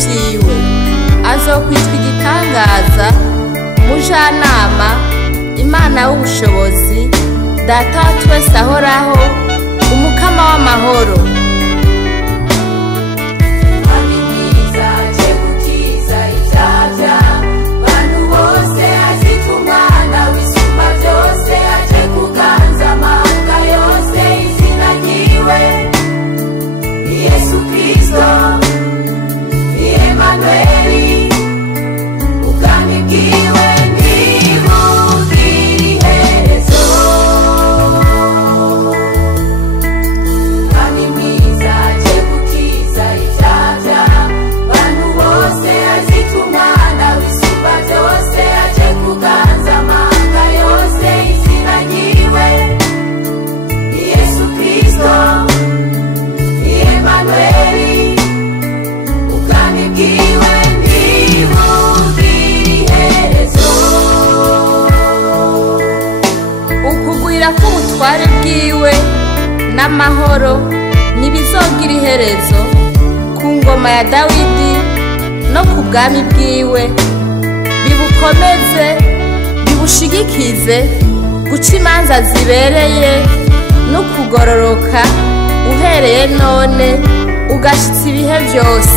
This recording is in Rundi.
vyiwe. Azokwitwa igitangaza, umujanama, Imana w'ubushobozi, Data wa twese ahoraho, umukama w'amahoro. Ukugwira k'ubutware bwiwe n'amahoro ntibizogira iherezo ku ngoma ya Dawidi no ku bwami bwiwe, bibukomeze bibushigikize guca imanza zibereye no kugororoka uhereye none ugashitsa ibihe byose.